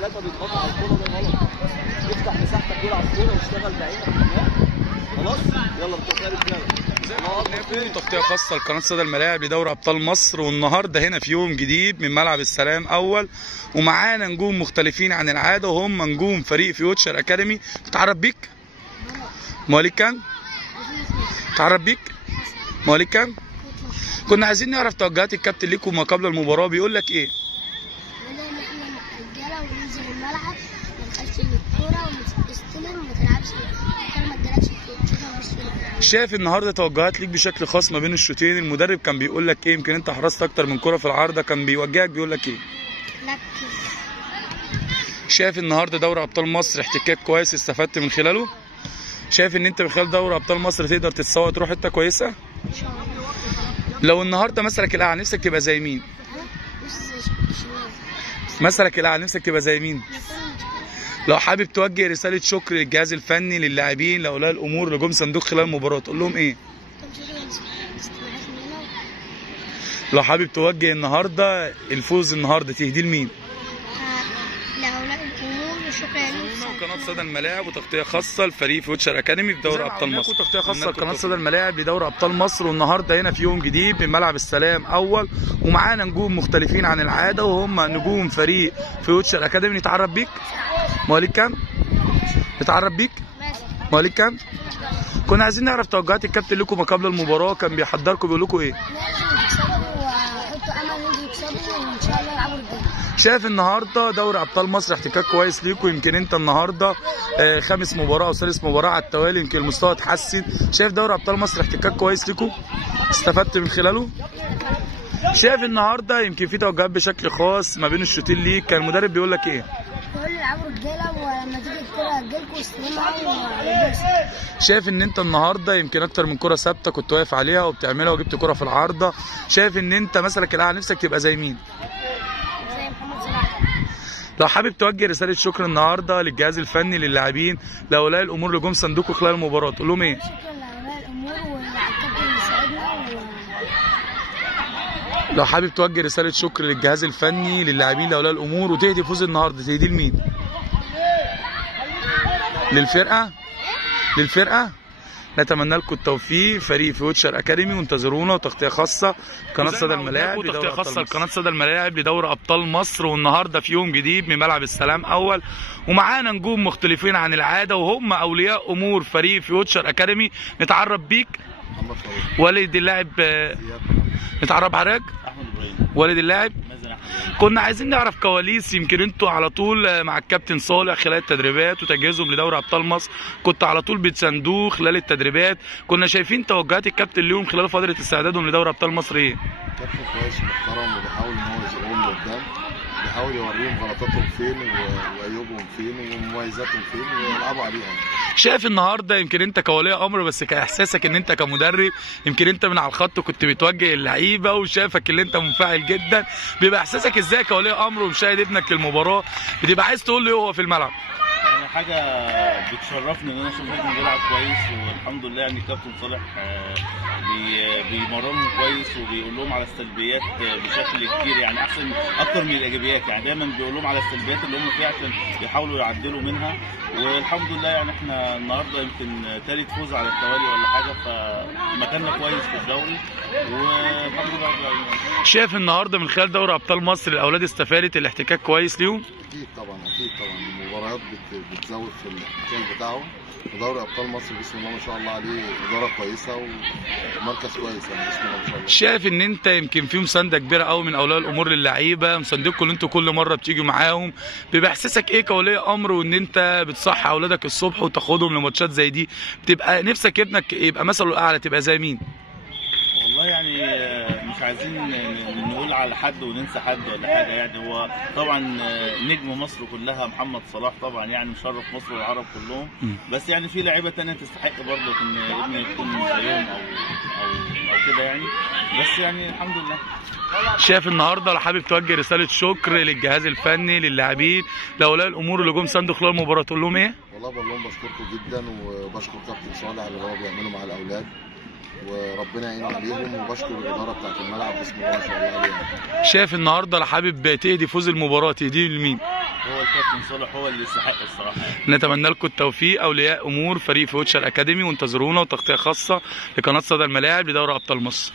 3 بيضغطوا على الكوره، ده غلط. افتح مساحتك والعب كوره واشتغل بعينك كمان. خلاص يلا بتوفيق رجاله. تغطيه خاصه لقناه صدى الملاعب لدوري ابطال مصر، والنهارده هنا في يوم جديد من ملعب السلام اول، ومعانا نجوم مختلفين عن العاده وهم نجوم فريق فيوتشر اكاديمي. تتعرف بيك؟ مواليد كام؟ تتعرف بيك؟ مواليد كام؟ كنا عايزين نعرف توجهات الكابتن ليكم ما قبل المباراه، بيقول لك ايه؟ بيقول ان احنا رجاله وننزل الملعب ما نخافش من الكوره ونستلم وما تلعبش ما تجيلكش شايف النهارده توجهات ليك بشكل خاص ما بين الشوطين، المدرب كان بيقول لك ايه؟ يمكن انت حرصت اكتر من كره في العارضه، كان بيوجهك بيقول لك ايه؟ ركز. شايف النهارده دوري ابطال مصر احتكاك كويس استفدت من خلاله؟ شايف ان انت من خلال دوري ابطال مصر تقدر تتسوق تروح حته كويسه؟ ان شاء الله. لو النهارده مثلك الاعلى نفسك تبقى زي مين؟ مثلك الاعلى نفسك تبقى زي مين؟ لو حابب توجه رساله شكر للجهاز الفني للاعبين لاولياء الامور اللي جم صندوق خلال المباراه تقول لهم ايه؟ لو حابب توجه النهارده الفوز النهارده تهديه لمين؟ لاولياء الامور وشكرا لهم. قناه صدى الملاعب وتغطيه خاصه لفريق فيوتشر اكاديمي في دوري ابطال مصر. وتغطيه خاصه لقناه صدى الملاعب لدوري ابطال مصر، والنهارده هنا في يوم جديد من ملعب السلام اول، ومعانا نجوم مختلفين عن العاده وهم نجوم فريق فيوتشر اكاديمي. نتعرف بيك؟ مواليد كام؟ نتعرف بيك؟ مواليد كام؟ كنا عايزين نعرف توجهات الكابتن لكم ما قبل المباراه، كان بيحضركم بيقول لكم ايه؟ شايف النهارده دوري ابطال مصر احتكاك كويس ليكم، يمكن انت النهارده خامس مباراه او ثالث مباراه على التوالي، يمكن المستوى اتحسن. شايف دوري ابطال مصر احتكاك كويس ليكم استفدت من خلاله؟ شايف النهارده يمكن في توجهات بشكل خاص ما بين الشوطين ليك، كان المدرب بيقول لك ايه؟ بيقول لي العبوا رجاله ولما تيجي الكوره هتجيلكوا واستلمها. شايف ان انت النهارده يمكن اكتر من كره ثابته كنت واقف عليها وبتعملها وجبت كره في العارضه، شايف ان انت مثلك الاعلى نفسك تبقى زي مين؟ لو حابب توجه رساله شكر النهارده للجهاز الفني للاعبين لاولياء الامور اللي جم صندوقوا خلال المباراه تقول لهم ايه؟ شكرا لاولياء الامور والكابتن اللي ساعدنا. لو حابب توجه رساله شكر للجهاز الفني للاعبين لاولياء الامور وتهدي فوز النهارده تهديه لمين؟ للفرقه نتمنى لكم التوفيق. فريق فيوتشر اكاديمي وانتظرونا وتغطيه خاصه قناه صدى الملاعب وتغطيه خاصه لقناه صدى الملاعب لدوري ابطال مصر، والنهارده في يوم جديد من ملعب السلام اول، ومعانا نجوم مختلفين عن العاده وهم اولياء امور فريق فيوتشر اكاديمي. نتعرف بيك؟ والد اللاعب نتعرف حضرتك؟ والد اللاعب. كنا عايزين نعرف كواليس، يمكن انتوا على طول مع الكابتن صالح خلال التدريبات وتجهيزهم لدوري ابطال مصر، كنت على طول بتساندوه خلال التدريبات، كنا شايفين توجهات الكابتن ليهم خلال فتره استعدادهم لدوري ابطال مصر ايه؟ كابتن كويس محترم وبيحاول ان هو يزقهم لقدام، بيحاول يوريهم غلطاتهم فين وعيوبهم فين ومميزاتهم فين ويلعبوا عليها. شايف النهارده يمكن انت كولي امر بس كاحساسك ان انت كمدرب، يمكن انت من على الخط كنت بتوجه اللعيبه وشايفك ان انت منفعل جدا، بيبقى احساسك ازاي كولي امر ومشاهد ابنك للمباراه؟ بتبقى عايز تقول له ايه وهو في الملعب؟ يعني حاجه بتشرفني ان انا اشوف ابني بيلعب كويس، والحمد لله يعني الكابتن صالح بيمرنهم كويس وبيقول لهم على السلبيات بشكل كتير، يعني احسن اكتر من الايجابيات، يعني دايما بيقول لهم على السلبيات اللي هم فيها عشان يحاولوا يعدلوا منها. والحمد لله يعني احنا النهارده يمكن ثالث فوز على التوالي ولا حاجه، فمكاننا كويس في الدوري والحمد لله رب العالمين. شايف النهارده من خلال دوري ابطال مصر الاولاد استفادت الاحتكاك كويس ليهم؟ اكيد طبعا المباريات بتزود في الاحتكاك بتاعهم، ودوري ابطال مصر بسم الله ما شاء الله عليه اداره كويسه ومركز كويس يعني بسم الله ما شاء الله. شايف ان انت يمكن في مسانده كبيره قوي من اولياء الامور للعيبه، مساندكم ان انتوا كل مره بتيجوا معاهم، بيبقى احساسك ايه كولي امر وان انت بتصحي اولادك الصبح وتاخدهم لماتشات زي دي؟ بتبقى نفسك ابنك يبقى مثله الاعلى تبقى زي مين؟ والله يعني مش عايزين نقول على حد وننسى حد ولا حاجه، يعني هو طبعا نجم مصر كلها محمد صلاح طبعا يعني مشرف مصر والعرب كلهم، بس يعني في لعيبه ثانيه تستحق برضه ان ابني يكون زيهم او كده يعني، بس يعني الحمد لله. شايف النهارده لو حابب توجه رساله شكر للجهاز الفني للاعبين لاولياء الامور اللي جم صندوق خلال المباراه تقول لهم ايه؟ والله بقول لهم بشكركم جدا وبشكر كابتن صالح اللي هو بيعمله مع الاولاد وربنا يعينه عليهم، وبشكر الاداره بتاعت الملعب بسم الله ما شاء الله عليها. شايف النهارده لو حابب تهدي فوز المباراه تهديه لمين؟ هو الكابتن صالح هو اللي يستحق الصراحه. نتمنى لكم التوفيق اولياء امور فريق فيوتشر اكاديمي، وانتظرونا وتغطيه خاصه لقناه صدى الملاعب لدوري ابطال مصر.